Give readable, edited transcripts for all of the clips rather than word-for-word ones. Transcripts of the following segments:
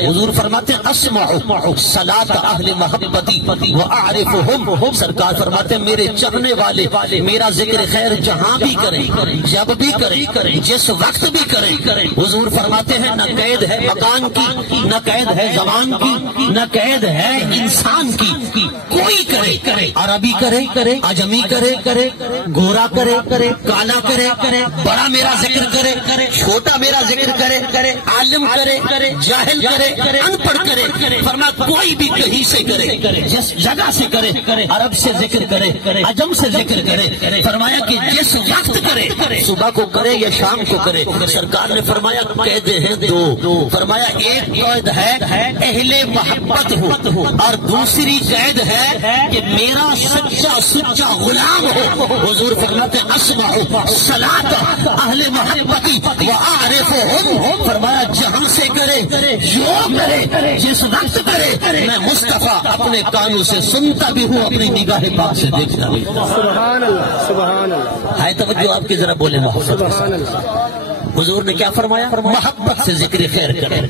حضور فرماتے ہیں اسمع صلاۃ اہل محبتی واعرفہم، سرکار فرماتے ہیں میرے چاہنے والے میرا ذکر خیر جہاں بھی کریں، جب بھی کریں، جس وقت بھی کریں۔ حضور فرماتے ہیں نہ قید ہے مکان کی، نہ قید ہے زبان کی، نہ قید ہے انسان کی، کوئی کرے، عربی کرے، عجمی کرے، گورا کرے، کالا کرے، بڑا میرا ذکر کرے، چھوٹا میرا ذکر کرے، عالم کرے، جاہل کرے، ان پڑھ کرے، فرمایا کوئی بھی کہیں سے کرے، جس جگہ سے کرے، عرب سے ذکر کرے، عجم سے ذکر کرے، فرمایا کہ جس وقت کرے، صبح کو کرے یا شام کو کرے۔ سرکار نے فرمایا قیدیں ہیں دو، فرمایا ایک قید ہے اہل محبت ہو، اور دوسری قید ہے کہ میرا سچا غلام ہو۔ حضور فرماتے ہیں اسمع صلاۃ اہل محبتی واعرفہم، فرمایا جہاں سے کرے، جو کرے، جس وقت کرے، میں مصطفیٰ اپنے کانوں سے سنتا بھی ہوں، اپنی نگاہ پاک سے دیکھتا بھی ہوں۔ سبحان اللہ، سبحان اللہ۔ ہے توجہ آپ کی، ذرا بولے محبت کے ساتھ۔ حضور نے کیا فرمایا؟ محبت سے ذکر خیر کرے،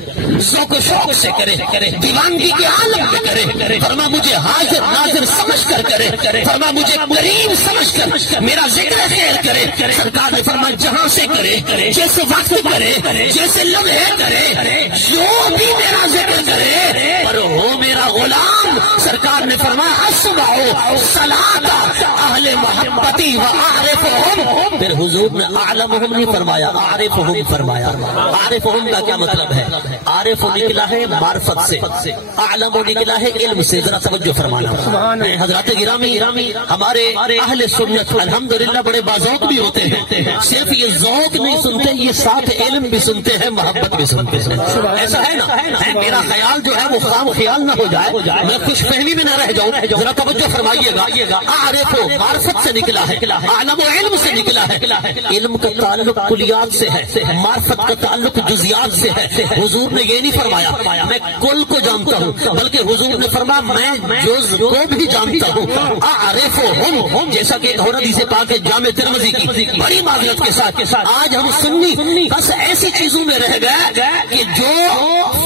ذوق و شوق سے کرے، دیوانگی کے عالم میں کرے، فرما مجھے حاضر ناظر سمجھ کر کرے، فرما مجھے قریب سمجھ کر میرا ذکر خیر کرے۔ سرکار نے فرمایا جہاں سے کرے، جس وقت کرے، جیسے لمحے کرے، جو بھی میرا ذکر کرے، پر ہو میرا غلام۔ سرکار نے فرمایا اسمعوا صلاۃ اہل محبتی واعرفہم، پھر حضور نے اعلمہم نہیں فرمایا، عارفہم فرمایا۔ عارفہم کا کیا مطلب ہے؟ عارف نکلا ہے معرفت سے، اعلم نکلا ہے علم سے، ذرا توجہ فرمانا۔ حضرات گرامی، ہمارے اہل سنت الحمدللہ بڑے باذوق بھی ہوتے ہیں، صرف یہ ذوق نہیں سنتے، یہ ساتھ علم بھی سنتے ہیں، محبت بھی سنتے ہیں۔ ایسا ہے نا؟ میرا خیال جو ہے وہ خام خیال نہ ہو جائے، میں خوش فہمی میں نہ رہ جاؤں، ذرا توجہ فرمائیے گا۔ عارف معرفت سے نکلا ہے، عالم علم سے نکلا ہے، علم کا تعلق کلیات سے ہے، معرفت کا تعلق جزیات سے ہے۔ حضور نے یہ نہیں فرمایا میں کل کو جانتا ہوں، بلکہ حضور نے فرمایا میں جز کو بھی جانتا ہوں۔ اعرفہم، جیسا کہ ایک اور حدیث پاک ہے جامع ترمذی کی، بڑی معذرت کے ساتھ آج ہم سنی بس ایسی چیزوں میں رہ گئے کہ جو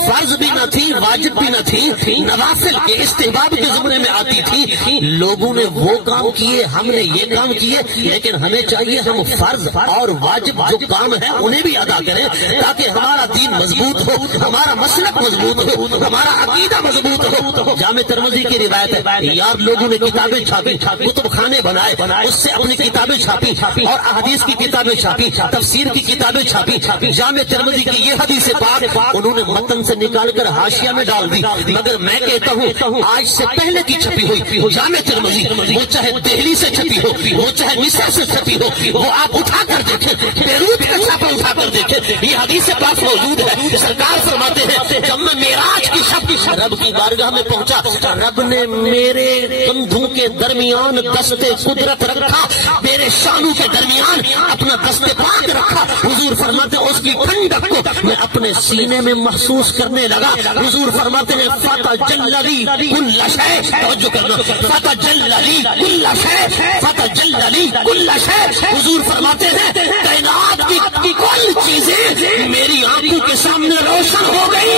فرض بھی نہ تھی، واجب بھی نہ تھی، نوافل کے استحباب کے زمرے میں آتی تھی، لوگوں نے وہ کام کیے، ہم نے یہ کام کیے، لیکن ہمیں چاہیے ہم فرض اور واجب جو کام ہے انہیں بھی ادا کریں، تاکہ ہمارا دین مضبوط ہو، ہمارا مسلک مضبوط ہو، ہمارا عقیدہ مضبوط ہو۔ جامع ترمذی کی روایت ہے، یار لوگوں نے کتابیں چھاپی، کتب خانے بنائے، اس سے اپنی کتابیں چھاپی، اور احادیث کی کتابیں چھاپی، تفسیر کی کتابیں چھاپی۔ جامع ترمذی کی یہ حدیث پاک انہوں نے متن سے نکال کر حاشیہ میں ڈال دی، مگر میں کہتا ہوں آج سے پہلے کی چھپی ہوئی جامع ترمذی، وہ چاہے دہلی سے چھپی ہو، وہ چاہے مصر سے چھپی ہو، وہ آپ اٹھا کر دیکھیں، بیروت کا چھاپا اٹھا کر دیکھیں، یہ حدیث پاک موجود ہے۔ سرکار فرماتے ہیں جب میں معراج کی شب رب کی بارگاہ میں پہنچا، رب نے میرے کندھوں کے درمیان دست قدرت رکھا، میرے شانوں کے درمیان اپنا دست پاک رکھا۔ حضور فرماتے ہیں اس کی ٹھنڈک کو میں اپنے سینے میں محسوس کرنے لگا۔ حضور فرماتے ہیں فتجلی کل شیء، توجہ کرنا، فتجلی کل شیء، فتجلی کل شیء۔ حضور فرماتے ہیں کائنات کی کل چیزیں میری آنکھوں کے سامنے روشن ہو گئی۔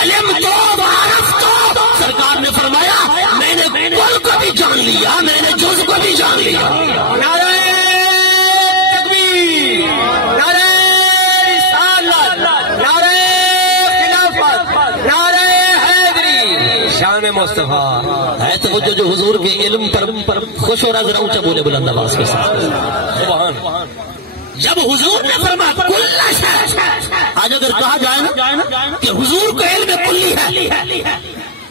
علم تو معرف تو، سرکار نے فرمایا میں نے کل کو بھی جان لیا، میں نے جز کو بھی جان لیا۔ نعرہ تکبیر، نعرہ رسالت، نعرہ خلافت، نعرہ حیدری، شان مصطفیٰ ہے تو وہ جو حضور کے علم پر خوش ہو رہا، ذرا اونچا بولے بلند آواز کے ساتھ سبحان۔ جب حضور نے فرمایا کل شیء، آج اگر کہا جائے نا کہ حضور کا علم کلی ہے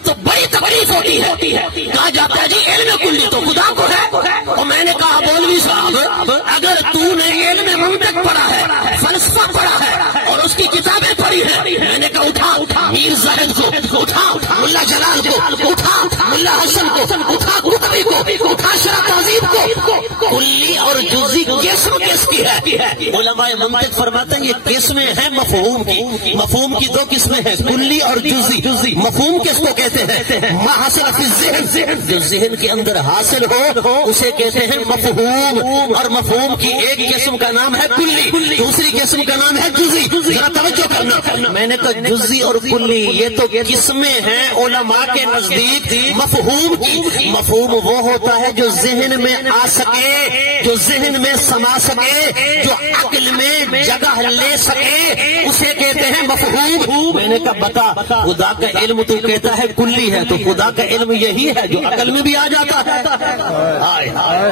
تو بڑی تکلیف ہوتی ہے۔ کہا جاتا ہے جی علم کلی تو خدا کو ہے، اور میں نے کہا مولوی صاحب اگر تو نے علم منطق پڑھا ہے، فلسفہ پڑھا ہے اور اس کی کتابیں پڑھی ہیں، میں نے کہا اٹھا میر زاہد کو، اٹھا ملا جلال کو، اٹھا ملا حسن کو، اٹھا قطبی کو، اٹھا شرح تہذیب کو، کلی اور جزئی قسم کس کی ہے؟ علماء منطق فرماتے ہیں یہ قسمیں ہیں مفہوم کی، مفہوم کی دو قسمیں ہیں، کلی اور جزئی۔ مفہوم کس کو کہتے ہیں؟ ما حاصل فی الذہن، جو ذہن کے اندر حاصل ہو اسے کہتے ہیں مفہوم، اور مفہوم کی ایک قسم کا نام ہے کلی، دوسری قسم کا نام ہے جزئی. ذرا توجہ کرنا. میں نے کہا جزئی اور کلی یہ تو قسمیں ہیں علماء کے نزدیک مفہوم کی. مفہوم وہ ہوتا ہے جو ذہن میں آ سکے، جو ذہن میں سما سکے، جو عقل میں جگہ لے سکے، اسے کہتے ہیں مفہوم. میں نے کہا بتا خدا کا علم تو کہتا ہے کلی ہے، تو خدا کا علم یہی ہے جو عقل میں بھی آ جاتا ہے.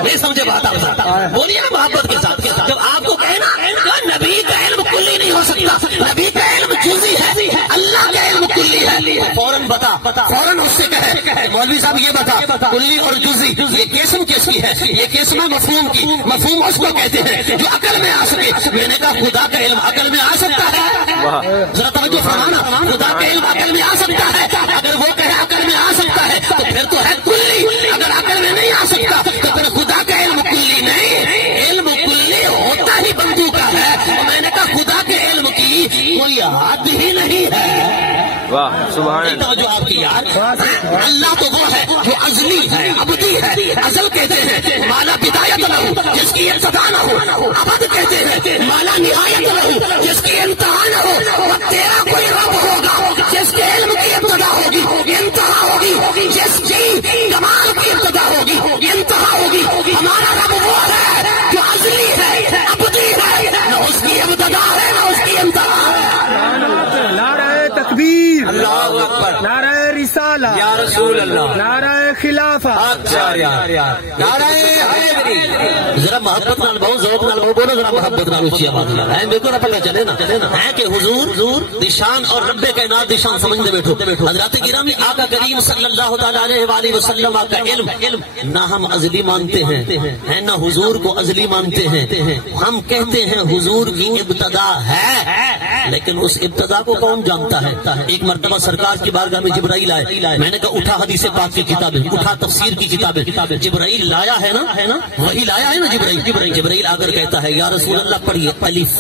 نہیں سمجھے بات آپ بولیے نا محبت کے ساتھ. جب آپ کو کہنا نبی کا علم کلی نہیں ہو سکتا، نبی کا علم جزئی ہے، اللہ کا علم کلی ہے، فوراً بتا، فوراً اس سے کہے مولوی صاحب یہ بتا کلی اور جزئی یہ قسم کس کی ہے؟ یہ قسم ہے مفہوم کی. مفہوم اس کو کہتے ہیں جو عقل میں آ سکے. میں نے کہا خدا کا علم عقل میں آ سکتا ہے؟ ذرا توجہ فرمانا. خدا کا علم عقل میں آ سکتا ہے؟ اگر وہ کہے عقل میں آ سکتا ہے تو پھر تو ہے کلی. اگر عقل میں نہیں آ سکتا تو پھر خدا کا علم کلی نہیں. علم کلی ہوتا ہی بندو کا ہے. اور میں نے کہا خدا کے علم کی کوئی حد ہی نہیں ہے. واہ سبحان اللہ. جو آپ کی یار اللہ تو وہ ہے جو ازلی ہے، ابدی ہے. ازل کہتے ہیں مالا بدایت نہ ہو جس کی ابتدا نہ ہو. ابد کہتے ہیں مالا نہایت نہ ہو جس کی انتہا نہ ہو. اور تیرا کوئی رب ہوگا جس کے علم کی ابتدا ہوگی، انتہا ہوگی، جس کی کمال کی ابتدا ہوگی، انتہا ہوگی. ہمارا رب وہ ہے جو ازلی ہے، ابدی ہے، نہ اس کی ابتدا ہے نہ اس کی انتہا ہے. تکبیر، اللہ اکبر، نعرہ رسالہ یا رسول اللہ، نعرہ خلافت، نعرہ حیدری. ذرا محبت نال بہو، ذوق نال بہو، بولو ذرا محبت نال اونچی آواز نال. ہے میرے کو نہ پتہ چلے نا ہے کہ حضور دی شان اور رب کائنات دی شان سمجھنے بیٹھو. حضرات گرامی آقا کریم صلی اللہ تعالی علیہ وآلہ وسلم کا علم نہ ہم ازلی مانتے ہیں نہ حضور کو ازلی مانتے ہیں. ہم کہتے ہیں حضور کی ابتدا ہے، لیکن اس ابتدا کو کون جانتا ہے؟ ایک مرتبہ سرکار کی بارگاہ میں جبرائیل آئے. میں نے کہا اٹھا حدیث پاک کی کتابیں، اٹھا تفسیر کی کتابیں. جبرائیل لایا ہے نا، وہی لایا ہے نا جبرائیل. جبرائیل آ کر کہتا ہے یا رسول اللہ پڑھیے الف.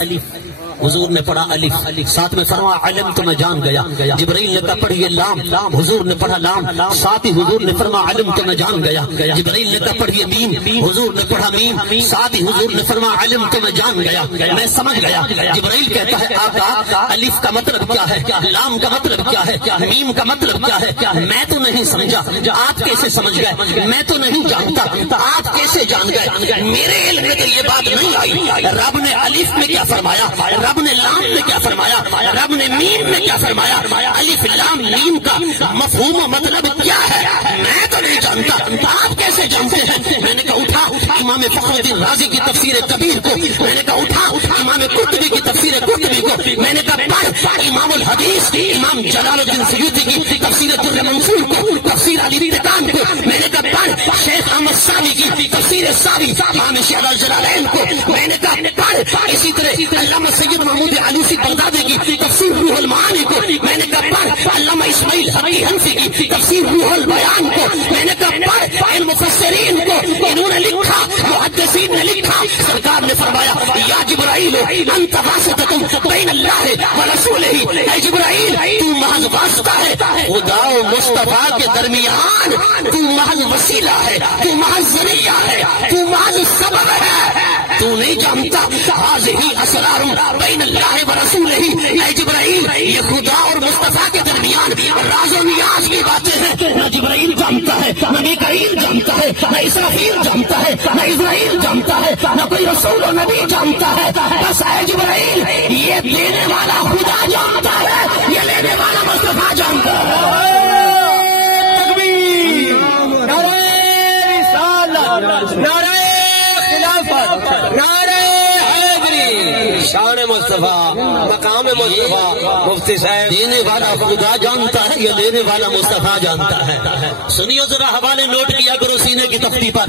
حضور نے پڑھا الف، ساتھ میں فرما علم تو میں جان گیا. جبرائیل نے کہا پڑھیے لام، حضور نے پڑھا لام، ساتھ ہی حضور نے فرما علم تو میں جان گیا. جبرائیل نے کہا پڑھیے میم، حضور نے پڑھا میم، ساتھ ہی حضور نے فرما علم تو میں جان گیا، میں سمجھ گیا. جبرائیل کہتا ہے آقا الف کا مطلب کیا ہے، لام کا مطلب کیا ہے، میم کا مطلب کیا ہے؟ میں تو نہیں سمجھا، آپ کیسے سمجھ گئے؟ میں تو نہیں جانتا، آپ کیسے جان گئے؟ میرے علم میں تو یہ بات نہیں آئی. رب نے الف میں کیا فرمایا، رب نے لام میں کیا فرمایا، رب نے میم میں کیا فرمایا؟ الف لام میم کا مفہوم و مطلب کیا ہے میں تو نہیں جانتا، آپ کیسے جانتے ہیں؟ میں نے کہا اٹھا امام فخر الدین رازی کی تفسیر کبیر کو. میں نے کہا اٹھا امام قرطبی کی تفسیر قرطبی کو. میں نے کہا پڑھ امام الحدیث امام جلال الدین سیوطی کی تفسیر در منصور کو، تفسیر علی تکان کو. میں نے کہا پڑھ شیخ احمد ساوی کی تفسیر ساوی امام شیخ جلالین کو. میں نے کہا پڑھ اسی طرح علامہ سید محمود علوسی بغدادی کی تفسیر روح المعانی کو. میں نے کہا پڑھ علامہ اسماعیل حقی حنفی کی تفسیر روح البیان کو. میں نے کہا پڑھ المفسرین کو، انہوں نے لکھا، محدثین نے لکھا. سرکار نے فرمایا یا جبرائیل انت واسطۃ بین اللہ و رسولہ. اے جبرائیل تو محض واسطہ ہے خدا و مصطفیٰ کے درمیان، تو محض وسیلہ ہے، تو محض ذریعہ ہے، تو محض سبب ہے. تو نہیں جانتا حاضی اسرار بین اللہ و رسولہ. اے جبرائیل یہ خدا اور مصطفیٰ کے درمیان راز و نیاز کی باتیں ہیں. نہ جبرائیل جانتا ہے، نہ میکائیل جانتا ہے، نہ اسرافیل جانتا ہے، نہ اسرائیل جانتا ہے، نہ کوئی رسول و نبی جانتا ہے. بس اے جبرائیل یہ دینے والا خدا جانتا ہے، یہ لینے والا مصطفیٰ جانتا ہے. تکبیر، نعرہ رسالت، نعرہ خلافت، نعرہ حیدری. شان مصطفیٰ، مقام مصطفیٰ. مفتی صاحب دینے والا خدا جانتا ہے، یہ لینے والا مصطفیٰ جانتا ہے. سنیو ذرا حوالے نوٹ کیا کرو سینے کی تختی پر.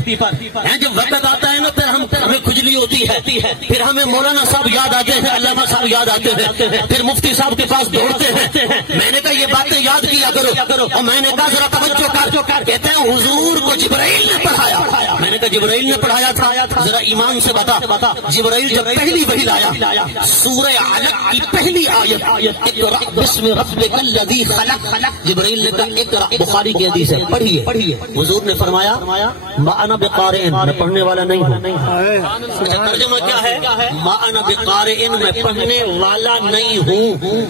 جب وقت آتا ہے نا پھر ہمیں کھجلی ہوتی ہے، پھر ہمیں مولانا صاحب یاد آتے ہیں، علامہ صاحب یاد آتے ہیں، پھر مفتی صاحب کے پاس دوڑتے ہیں. میں نے کہا یہ باتیں یاد کیا کرو. اور میں نے کہا ذرا توجہ کر. کہتے ہیں حضور کو جبرائیل نے پڑھایا. میں نے کہا جبرائیل نے پڑھایا تھا؟ ذرا ایمان سے بتا، جبرائیل جب پہلی وحی لایا سورہ علق کی پہلی آیت اقرأ بسم ربک الذی خلق، جبرائیل نے کہا اقرأ، بخاری کی حدیث ہے، پڑھیے۔ حضور نے فرمایا ما انا بقارئ، میں پڑھنے والا نہیں ہوں۔ ترجمہ کیا ہے؟ ما انا بقارئ، میں پڑھنے والا نہیں ہوں۔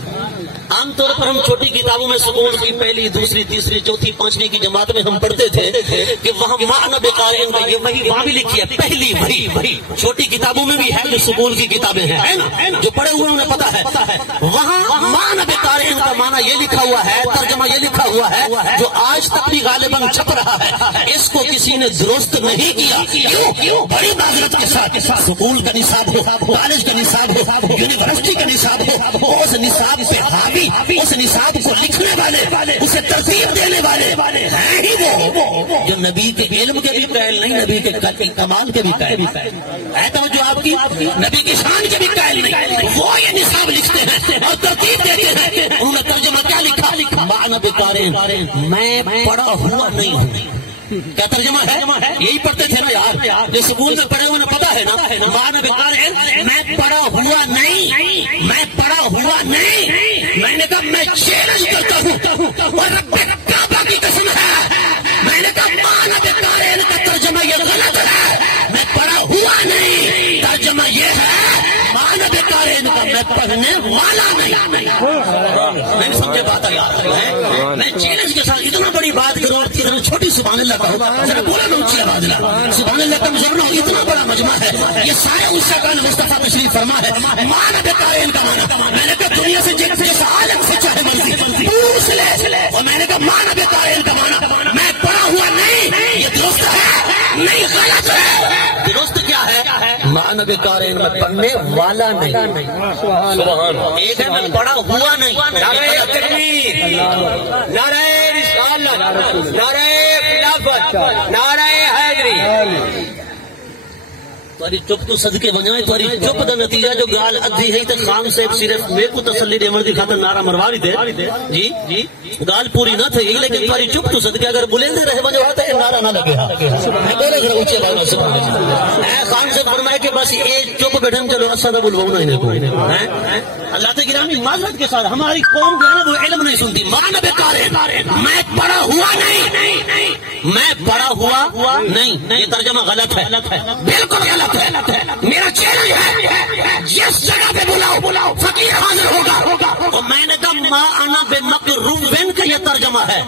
عام طور پر ہم چھوٹی کتابوں میں سکول کی پہلی، دوسری، تیسری، چوتھی، پانچویں کی جماعت میں ہم پڑھتے تھے کہ وہاں ما انا بقارئ میں یہ وحی وہاں بھی لکھی ہے پہلی وحی، چھوٹی کتابوں میں بھی ہے جو سکول کی کتابیں ہیں نا، جو پڑھے ہوئے انہیں پتا ہے۔ وہاں ما انا بقارئ کا معنی یہ لکھا ہوا ہے، ترجمہ یہ لکھا ہوا ہے جو آج تک بھی غالباً چھپ رہا ہے، اس کو کسی نے درست نہیں کیا۔ کیوں؟ بڑی معذرت کے ساتھ سکول کا نصاب ہو، کالج کا نصاب ہو، یونیورسٹی کا نصاب ہو، اس نصاب پہ حاوی، اس نصاب کو لکھنے والے، اسے ترتیب دینے والے ہیں ہی وہ جو نبی کے علم کے بھی قائل نہیں، نبی کے کمال کے بھی قائل ہے، توجہ آپ کی، نبی کی شان کے بھی قائل نہیں، وہ یہ نصاب لکھتے ہیں اور ترتیب دیتے ہیں۔ انہوں نے ترجمہ کیا لکھا؟ ما انا بقارئ، میں پڑھا ہوا نہیں ہوں۔ کیا ترجمہ ہے؟ یہی پڑھتے تھے نا یار، جو سکول میں پڑھے ہوئے پتا ہے نا، ما انا بقارئ، میں پڑھا ہوا نہیں، میں پڑھا ہوا نہیں۔ میں نے کہا میں چیلنج کرتا ہوں اور رب کعبہ کی قسم ہے، میں نے کہا ما انا بقارئ کا ترجمہ یہ غلط ہے، میں پڑھا ہوا نہیں، ترجمہ یہ ہے ما انا بقارئ کا میں پڑھنے والا نہیں۔ میں نے سمجھے بات یار، میں چیلنج کے ساتھ اتنا بڑی بات کروں اور اتنا چھوٹی سبحان اللہ کہو، ذرا بولا نہ اونچی آواز لا، سبحان اللہ کم ضرور ہو، اتنا بڑا مجمع ہے، یہ سارے اس کا مصطفیٰ تشریف فرما ہے۔ ما انا بقارئ کا معنی میں نے کہا دنیا سے جس عالم سے چاہے مرضی پوچھ لے، اور میں نے کہا ما انا بقارئ کا معنی میں پڑھا ہوا نہیں، یہ درست ہے نہیں غلط ہے؟ درست کیا ہے؟ ما انا بقارئ میں پڑھنے والا نہیں، سبحان، ایک ہے میں پڑھا ہوا نہیں۔ نعرہ تکبیر، نعرہ رسالت، نعرہ خلافت، نعرہ حیدری۔ تاری چپ تو صدقے بنائے، تاری چپ دا نتیجہ جو گال ادھی ہے تے خان سے صرف میرے کو تسلی دے مرضی خاطر نعرہ مروا رہی تھے جی گال پوری نہ تھی، لیکن تاری چپ تو صدقے اگر بلندے رہے بنے ہوتا ہے نعرہ نہ لگے۔ میں بولے ذرا اونچے آواز سے اے خان سے فرمائے کہ بس یہ چپ بیٹھن چلو اسدا بلوانا ہی نہیں۔ اللہ تعالی گرامی معذرت کے ساتھ ہماری قوم جو ہے نا وہ علم نہیں سنتی۔ ما انا بقارئ، میں پڑھا ہوا نہیں، میں پڑھا ہوا نہیں، یہ ترجمہ غلط ہے، بالکل غلط ہے۔ میرا چیلنج ہے جس جگہ پہ بلاؤ فقیر حاضر ہوگا، اور میں نے کہا ما انا بمقروبن کا یہ ترجمہ ہے،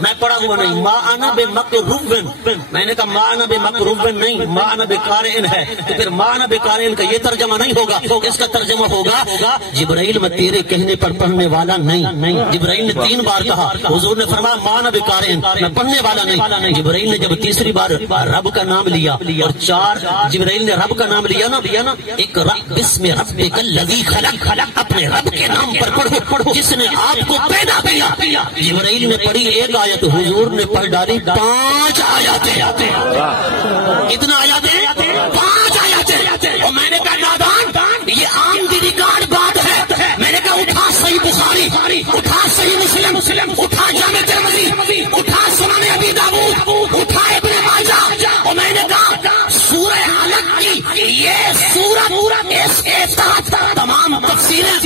میں پڑھا ہوا نہیں، ما انا بمقروبن، میں نے کہا ما انا بمقروبن نہیں، ما انا بقارئ ہے، تو پھر ما انا بقارئ کا یہ ترجمہ نہیں ہوگا، اس کا ترجمہ ہوگا جبرائیل میں تیرے کہنے پر پڑھنے والا نہیں۔ جبرائیل نے 3 بار کہا، حضور نے فرمایا ما انا بقارئ میں پڑھنے والا نہیں۔ جبرائیل نے جب تیسری بار رب کا نام لیا اور 4 جبرائیل نے رب کا نام لیا نا، اقرأ بسم ربک الذی خلق، اپنے رب کے نام پر پڑھو جس نے آپ کو پیدا کیا۔ جبرائیل نے پڑھی 1 آیت، حضور نے پڑھ ڈالی 5 آیاتیں۔ کتنا آیاتیں؟ 5 آیاتیں۔ اور میں نے کہا نادان، یہ عام دی ریکارڈ بات ہے۔ میں نے کہا اٹھا صحیح بخاری، اٹھا صحیح مسلم، اٹھا جامع ترمذی، اٹھا سنن ابی داؤد، اٹھا ابن ماجہ، اور میں نے کہا سورہ علق کی یہ سورت اس کے تحت تمام تفسیریں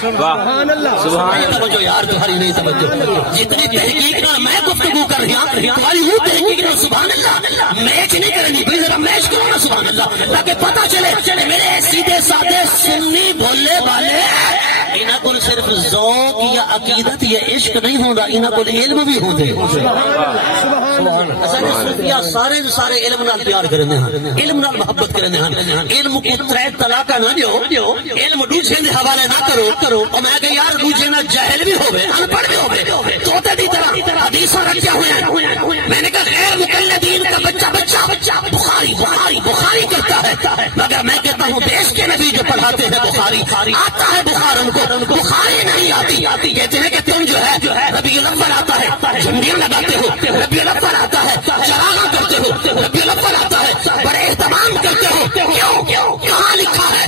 سبحان اللہ، سبحان اللہ۔ توجہ یار تمہاری نہیں توجہ، جتنی تحقیق نہ میں گفتگو کر رہا تمہاری وہ تحقیق نہ سبحان اللہ میچ نہیں کرنی، بھائی ذرا میچ کرو نا سبحان اللہ، تاکہ پتہ چلے میرے سیدھے سادے سنی بولنے والے انہاں کو صرف ذوق یا عقیدت یا عشق نہیں ہوتا، انہاں کو علم بھی ہوتے۔ صوفیاء سارے علم نال پیار کرنے ہیں، علم نال محبت کرنے ہیں، علم کو 3 طلاق نہ دیو، علم دوسرے دے حوالے نہ کرو، اور میں کہ یار دوسرے نہ جاہل بھی ہوے، ان پڑھ بھی ہوے، طوطے دی طرح حدیث رکھے ہوئے ہیں۔ میں نے کہا غیر مقلدین کا بچہ بخاری کرتا ہے، مگر میں کہتا ہوں دیش کے نبی جو پڑھاتے ہیں بخاری آتا ہے، بخار ان کو بخاری نہیں آتی۔ کہتے ہیں کہ تم جو ہے ربیع الاول آتا ہے جھنڈیاں لگاتے ہو، ربیع الاول آتا ہے چراغاں کرتے ہو، ربیع الاول آتا ہے بڑے اہتمام کرتے ہو، کیوں کہاں لکھا ہے؟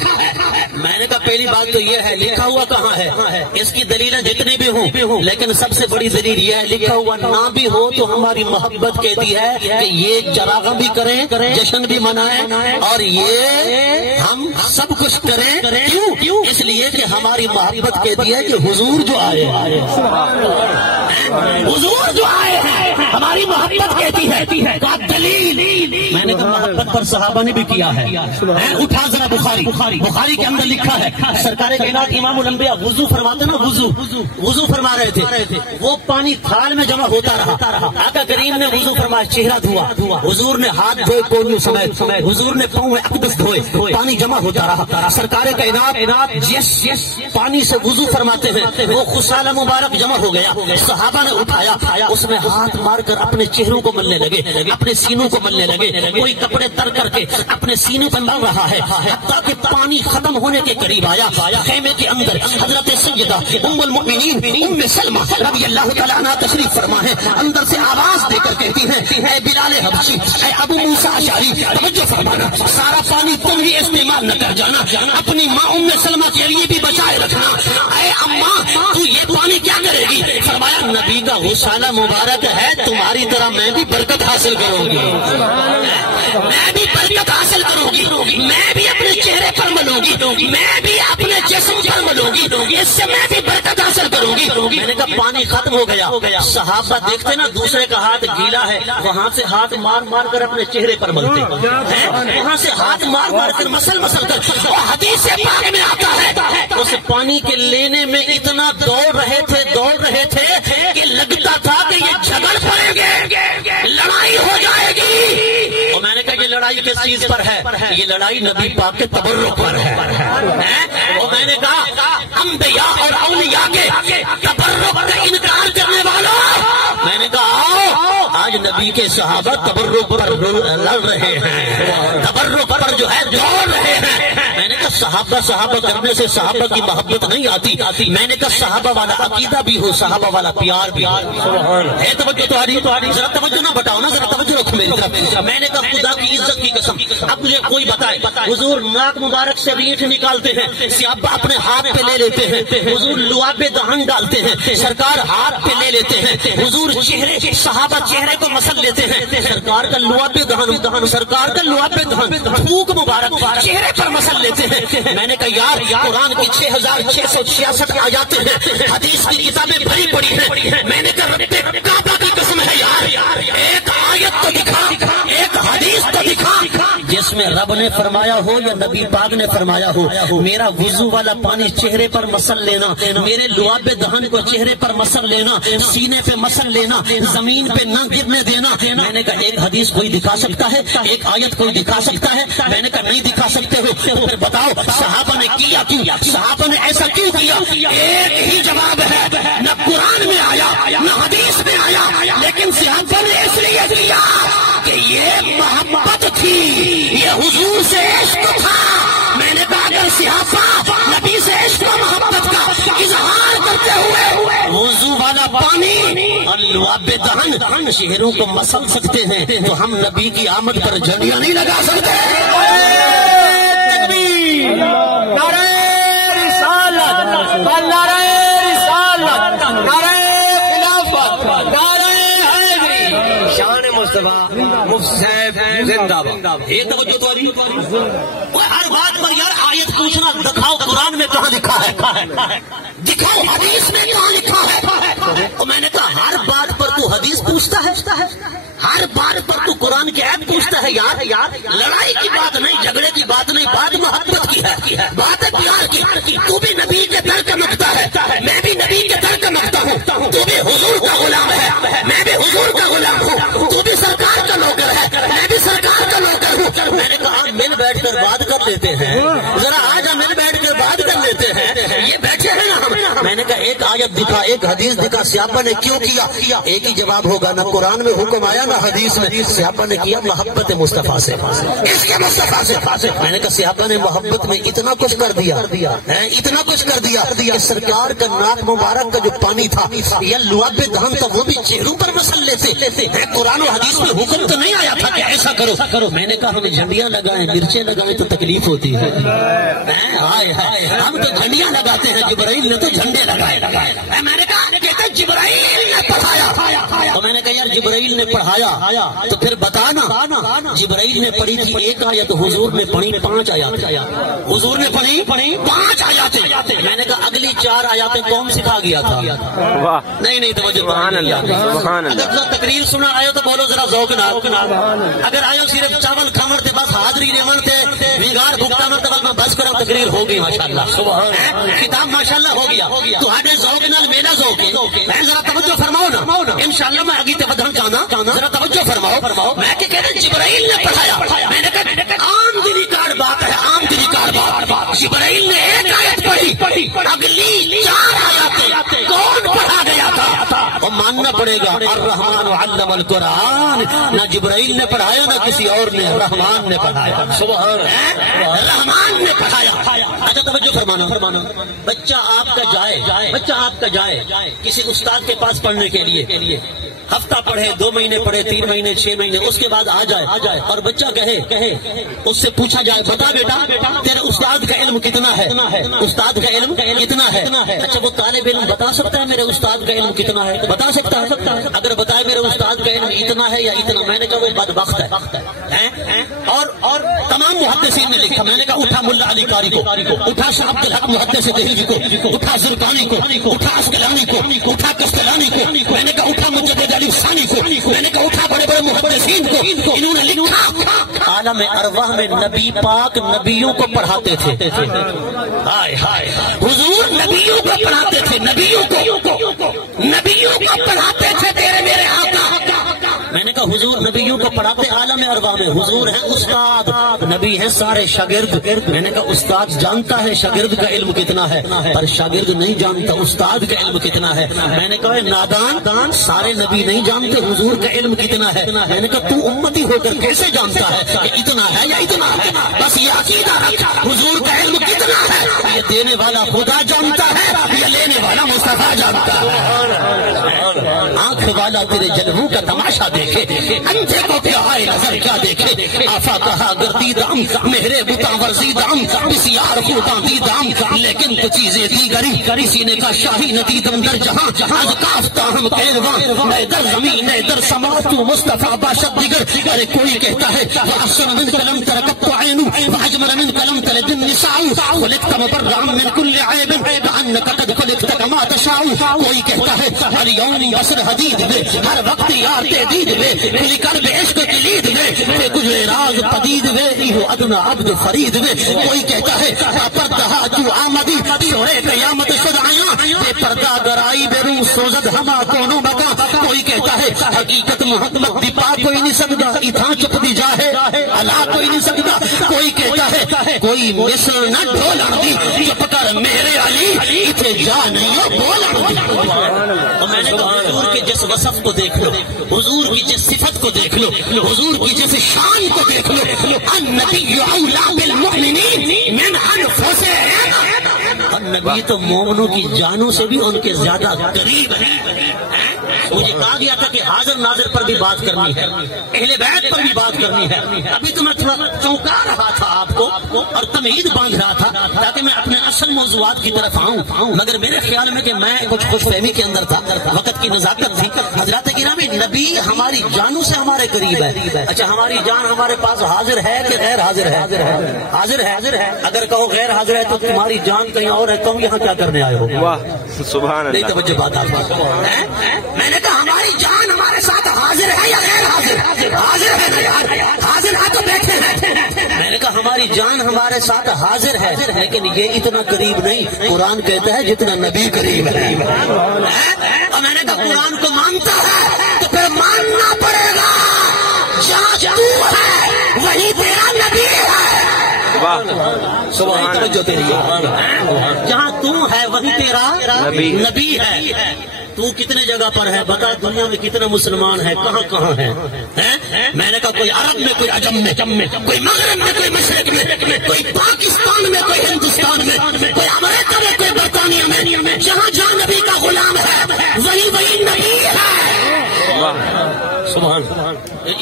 میں نے کہا پہلی بات تو یہ ہے لکھا ہوا کہاں ہے، اس کی دلیلیں جتنی بھی ہوں لیکن سب سے بڑی دلیل یہ ہے لکھا ہوا نہ بھی ہو تو ہماری محبت کہتی ہے کہ یہ چراغاں بھی کریں، جشن بھی منائیں اور یہ ہم سب کچھ کریں، کیوں؟ اس لیے کہ ہماری محبت کہتی ہے کہ حضور جو آئے حضور جو آئے ہیں ہماری محبت کہتی ہے کا دلیل میں نے کہا محبت پر صحابہ نے بھی کیا ہے۔ اٹھا ذرا بخاری کے اندر لکھا ہے سرکار کائنات امام الانبیاء وضو فرماتے نا، وضو فرما رہے تھے، وہ پانی تھال میں جمع ہوتا رہا، آقا کریم نے وضو فرمایا، چہرہ دھوا، حضور نے ہاتھ دھوئے کوئی سمیت، حضور نے پاؤں اقدس دھوئے، پانی جمع ہوتا رہا۔ سرکار کائنات جس پانی سے وضو فرماتے ہیں وہ خسالہ مبارک جمع ہو گیا، صحابہ نے اٹھایا، اس میں ہاتھ مار کر اپنے چہروں کو ملنے لگے، اپنے سینوں کو ملنے لگے، کوئی کپڑے تر کر کے اپنے سینے پر مل رہا ہے، حتیٰ کہ پانی ختم ہونے کے قریب آیا۔ خیمے کے اندر حضرت سیدہ ام المؤمنین ام سلمہ رضی اللہ تعالیٰ عنہ تشریف فرما ہے، اندر سے آواز دے کر کہتی ہیں اے بلال حبشی، اے ابو موسیٰ اشعری، توجہ فرمانا، سارا پانی تم ہی استعمال نہ کر جانا، اپنی ماں ام سلمہ کے لیے بھی بچائے رکھنا۔ اے اماں تو یہ پانی کیا کرے گی؟ فرمایا نبی کا غسالہ مبارک ہے، تمہاری طرح میں بھی برکت حاصل کروں گی، میں بھی برکت حاصل کروں گی، میں بھی اپنے چہرے پر ملوں گی، میں بھی اپنے جسم پر ملوں گی، اس سے میں بھی برکت حاصل کروں گی۔ میں نے کہا پانی ختم ہو گیا، صحابہ دیکھتے نا دوسرے کا ہاتھ گیلا ہے، وہاں سے ہاتھ مار مار کر اپنے چہرے پر ملتے ہیں، وہاں سے ہاتھ مار مار کر مسل کر، اور حدیث پاک میں آتا ہے اس پانی کے لینے میں اتنا دوڑ رہے تھے کہ لگتا تھا کہ یہ جھگڑ پڑیں گے، لڑائی ہو جائے گی۔ اور میں نے کہا یہ لڑائی کس چیز پر ہے؟ یہ لڑائی نبی پاک کے تبرک پر ہے۔ اور میں نے کہا انبیاء اور اولیاء کے تبرک کا انکار کرنے والوں، میں نے کہا آؤ آج نبی کے صحابہ تبرک پر لڑ رہے ہیں، تبرک پر جو ہے دوڑ رہے ہیں۔ میں نے کہا صحابہ کرنے سے صحابہ کی محبت نہیں آتی، میں نے کہا صحابہ والا عقیدہ بھی ہو، صحابہ والا پیار بھی ہے۔ توجہ تمہاری ذرا توجہ نہ بٹاؤ نا، ذرا توجہ رکھو میری طرف۔ میں نے کہا خدا کی عزت کی قسم اب مجھے کوئی بتائے، حضور ناک مبارک سے ریٹھ نکالتے ہیں، صحابہ اپنے ہاتھ پہ لے لیتے ہیں، حضور لعاب دہن ڈالتے ہیں، سرکار ہاتھ پہ لے لیتے ہیں، حضور صحابہ چہرے کو مسل لیتے ہیں، سرکار کا لعاب دہن، سرکار کا لعاب دہن تھوک مبارک چہرے پر مسل لیتے ہیں۔ میں نے کہا یار قرآن کی 6666 آیاتیں ہیں، حدیث کی کتابیں بھری پڑی ہیں، میں نے کہا رب کعبہ کی قسم ہے یار ایک آیت تو دکھا، ایک حدیث تو دکھا جس میں رب نے فرمایا ہو یا نبی پاک نے فرمایا ہو میرا وضو والا پانی چہرے پر مسل لینا، میرے لعاب دہن کو چہرے پر مسل لینا، سینے پہ مسل لینا، زمین پہ نہ گرنے دینا۔ میں نے کہا ایک حدیث کوئی دکھا سکتا ہے، ایک آیت کوئی دکھا سکتا ہے؟ میں نے کہا نہیں دکھا سکتے ہو تو پھر بتاؤ صحابہ نے کیا کیوں؟ صحابہ نے ایسا کیوں کیا؟ ایک ہی جواب ہے، نہ قرآن میں آیا نہ حدیث میں آیا، لیکن صحابہ نے اس لیے کیا کہ یہ محبت تھی، یہ حضور سے عشق تھا۔ میں نے کہا اگر صحابہ نبی سے عشق و محبت کا اظہار کرتے ہوئے وضو والا پانی اور لعاب دہن چہروں کو مسل سکتے ہیں تو ہم نبی کی آمد پر جھنڈیاں نہیں لگا سکتے؟ نعرہ رسالت، نعرہ رسالت، نعرہ خلافت، نعرہ حیدری، شان مصطفی مفتی صاحب زندہ باد۔ یہ توجہ تو ہر بات پر یار آیت پوچھنا، دکھاؤ قرآن میں کہاں لکھا ہے، دکھاؤ حدیث میں کہاں لکھا ہے۔ اور میں نے کہا ہر بات پر تو حدیث پوچھتا ہے، ہر بات پر تو قرآن کی آیت پوچھتا ہے۔ یار لڑائی کی بات نہیں، جھگڑے کی بات نہیں، بات محبت کی ہے، بات ہے پیار کی۔ تو بھی نبی کے در کا مکتا ہے، میں بھی نبی کے در کا مکتا ہوں، تو بھی حضور کا غلام ہے، میں بھی حضور کا غلام ہوں، تو بھی سرکار کا نوکر ہے، میں بھی سرکار کا نوکر ہوں۔ میں نے کہا مل بیٹھ کر بات کر لیتے ہیں، ذرا آج ہم مل بیٹھ کر بات کر لیتے ہیں۔ یہ بیٹھے ہیں نا میں نے کہا ایک آیت دکھا، ایک حدیث دکھا، صحابہ نے کیوں کیا؟ ایک ہی جواب ہوگا، نہ قرآن میں حکم آیا نہ حدیث میں، صحابہ نے کیا محبت مصطفیٰ سے، اس کے مصطفیٰ سے۔ میں نے کہا صحابہ نے محبت میں اتنا کچھ کر دیا، اتنا کچھ کر دیا کہ سرکار کا ناک مبارک کا جو پانی تھا یا لعاب دہن تھا وہ بھی چہروں پر مسل لیتے۔ قرآن و حدیث میں حکم تو نہیں آیا تھا کہ ایسا کرو۔ میں نے کہا ہمیں جھنڈیاں لگائیں، مرچیں لگائیں تو تکلیف ہوتی ہے، ہم تو جھنڈیاں لگاتے ہیں، جبرائیل نے تو جھنڈے لگائے۔ میں نے کہا کہتے جبرائیل نے پڑھایا، تو میں نے کہا یار جبرائیل نے پڑھایا تو پھر بتانا۔ جبرائیل نے پڑھی تھی ایک آیت، حضور نے پڑھی 5 آیات، حضور نے پڑھی 5 آیات۔ میں نے کہا اگلی 4 آیاتیں کون سکھا گیا تھا؟ نہیں توجہ، اگر تقریر سنا آئے تو بولو ذرا ذوق نال، اگر آئے صرف چاول کھاون تے بس حاضری لیون تے ویگار بھگتا میں تو بس کرو، تقریر ہو گئی ماشاءاللہ، خطاب ماشاءاللہ ہو گیا، تو ہاڈے ذوق نال میرا ذوق ہے۔ میں ذرا توجہ فرماؤ نا، انشاءاللہ میں آگے تے ودھن چاہنا، ذرا توجہ فرماؤ۔ میں کہ کہتے جبرائیل نے پڑھایا، میں نے کہا عام دلی کارڈ بات ہے، عام دلی کارڈ بات۔ جبرائیل نے ایک آیت پڑھی، اگلی 4 آیاتیں کون پڑھا گیا تھا؟ وہ ماننا پڑے گا، الرحمن علم القرآن، نہ جبرائیل نے پڑھایا نہ کسی اور نے، رحمان نے پڑھایا، رحمان نے پڑھایا۔ اچھا توجہ فرمانا، بچہ آپ کا جائے کسی استاد کے پاس پڑھنے کے لیے، ہفتہ پڑھے، 2 مہینے پڑھے، 3 مہینے، 6 مہینے، اس کے بعد آ جائے اور بچہ کہے، اس سے پوچھا جائے بتا بیٹا تیرے استاد کا علم کتنا ہے، استاد کا علم کتنا ہے؟ اچھا وہ طالب علم بتا سکتا ہے میرے استاد کا علم کتنا ہے؟ بتا سکتا ہے؟ اگر بتائے میرے استاد کا علم اتنا ہے یا اتنا، میں نے کہا وہ بدبخت ہے۔ اور تمام محدثین نے لکھا، میں نے کہا اٹھا ملا علی قاری کو، اٹھا شاہ عبد الحق محدث دہلوی کو، اٹھا زرقانی کو، اٹھا اسقلانی کو، اٹھا کستلانی کو، میں نے کہا اٹھا مجدد علی ثانی کو، میں نے کہا اٹھا بڑے بڑے محدثین کو، انہوں نے لکھا عالم ارواح میں نبی پاک نبیوں کو پڑھاتے تھے، حضور نبیوں کو پڑھاتے تھے، نبیوں کو پڑھاتے تھے تیرے میرے آقا۔ میں نے کہا حضور نبیوں کو پڑھاتے عالم ارواح میں، حضور ہیں استاد، نبی ہیں سارے شاگرد۔ میں نے کہا استاد جانتا ہے شاگرد کا علم کتنا ہے، پر شاگرد نہیں جانتا استاد کا علم کتنا ہے۔ میں نے کہا نادان، سارے نبی نہیں جانتے حضور کا علم کتنا ہے۔ میں نے کہا تو امتی ہو کر کیسے جانتا ہے کہ اتنا ہے یا اتنا ہے؟ بس یہ عقیدہ رکھ، حضور کا علم کتنا ہے یہ دینے والا خدا جانتا ہے، یہ لینے والا مصطفیٰ جانتا ہے۔ آنکھ والا تیرے جلوں کا تماشا دیکھے، اندھے کو کیا آئے نظر کیا دیکھے، آفا کہا گردی دام مہرے بتا ورزی دام، بسیار خوداں دی دام، لیکن تو چیزیں دیگری، کسی نے کہا شاہی ندیدم در جہاں، از کافتا ہم کہلوان، نئے در زمین نئے در سما، تو مصطفیٰ باشد دیگر۔ ارے کوئی کہتا ہے وَأَحْسَنَ مِنْكَ لَمْ تَرَكَبْتُ عَيْنُ وَأَجْمَلَ مِنْكَ لَمْ تَلِدِ النِّسَاءُ خُلِقْتَ مُبَرَّأً مِنْ كُلِّ عَيْبٍ كَأَنَّكَ قَدْ خُلِقْتَ كَمَا تَشَاءُ۔ کوئی کہتا ہے الیوم بصر حدید میں، ہر وقت یار تیدید میں، کھلی کر بے عشق کی لید میں، بے گزرے راز پدید میں، ایہو ادنا عبد فرید میں۔ کوئی کہتا ہے پردہ جو آمدی شورے قیامت شد آیاں، بے پردہ گرائی بے روح سوزد ہما کونوں مکا۔ کوئی کہتا ہے حقیقت محمد دی پا کوئی نہیں سگدا، ایتھاں چپ دی جاہے اللہ کوئی نہیں سگدا۔ کوئی کہتا ہے کوئی مثل نہ ڈھولنڑ دی، چپ کر میرے علی ایتھے جا نہیں ہو بولنڑ دی۔ اور میں نے کہا حضور کے جس وصف کو دیکھ لو، حضور کی جس صفت کو دیکھ لو، حضور کی جس شان کو دیکھ لو، النبی اولا بالمؤمنین من انفسہم، اور نبی تو مومنوں کی جانوں سے بھی ان کے زیادہ قریب ہے۔ مجھے کہا گیا تھا کہ حاضر ناظر پر بھی بات کرنی ہے، اہل بیت پر بھی بات کرنی ہے۔ ابھی تو میں تھوڑا چونکا رہا تھا آپ کو اور تمہید باندھ رہا تھا تاکہ میں اپنے اصل موضوعات کی طرف آؤں، مگر میرے خیال میں کہ میں کچھ خوش فہمی کے اندر تھا، وقت کی نزاکت تھی۔ حضرات گرامی نبی ہماری جانوں سے ہمارے قریب ہے۔ اچھا ہماری جان ہمارے پاس حاضر ہے کہ غیر حاضر ہے؟ حاضر ہے۔ اگر کہو غیر حاضر ہے تو تمہاری جان کہیں اور ہے، تم یہاں کیا کرنے آئے ہو؟ واہ سبحان اللہ، نہیں توجہ بات آپ کی۔ میں نے کہا ہماری جان ہمارے ساتھ حاضر ہے یا غیر حاضر؟ حاضر ہے، حاضر ہے تو بیٹھے ہیں۔ میں نے کہا ہماری جان ہمارے ساتھ حاضر ہے، لیکن یہ اتنا قریب نہیں، قرآن کہتا ہے جتنا نبی قریب ہے۔ اور میں نے کہا قرآن کو مانتا ہے تو پھر ماننا پڑے گا جہاں تو ہے وہیں تیرا نبی ہے۔ توجہ تیری جہاں تو ہے وہی تیرا نبی ہے. تو کتنے جگہ پر ہے بتا, دنیا میں کتنے مسلمان ہیں, کہاں کہاں ہیں؟ میں نے کہا کوئی عرب میں, کوئی عجم میں, کوئی مغرب میں, کوئی مشرق میں, کوئی پاکستان میں, کوئی ہندوستان میں, کوئی امریکہ میں, کوئی برطانیہ میں. جہاں جہاں نبی کا غلام ہے وہی نبی ہے. سبحان.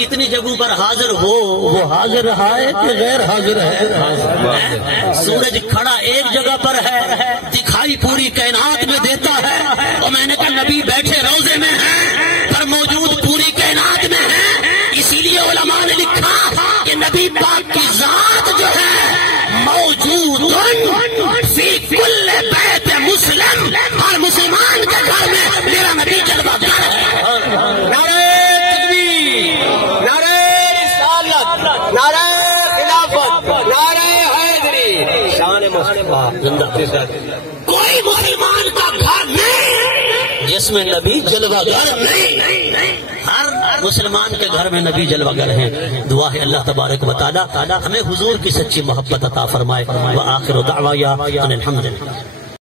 اتنی جگہوں پر حاضر ہو, وہ حاضر ہے کہ غیر حاضر ہے؟ سورج کھڑا ایک جگہ پر ہے, دکھائی پوری کائنات میں دیتا ہے. اور میں نے کہا نبی بیٹھے روزے میں ہیں پر موجود پوری کائنات میں ہیں. اسی لیے علماء نے لکھا کہ نبی پاک کی ذات جو ہے موجود فی کل بیت مسلم, اور مسلمان کے گھر میں میرا نبی جلوہ گر ہے. نعرہ تکبیر, نعرہ رسالت, نعرہ خلافت, نعرہ حیدری, شان مصطفی زندہ. کوئی مسلمان کا گھر نہیں جس میں نبی جلوہ گر نہیں. ہر مسلمان کے گھر میں نبی جلوہ گر ہیں. دعا ہے اللہ تبارک و تعالی ہمیں حضور کی سچی محبت عطا فرمائے. وآخر دعوایا ان الحمدللہ.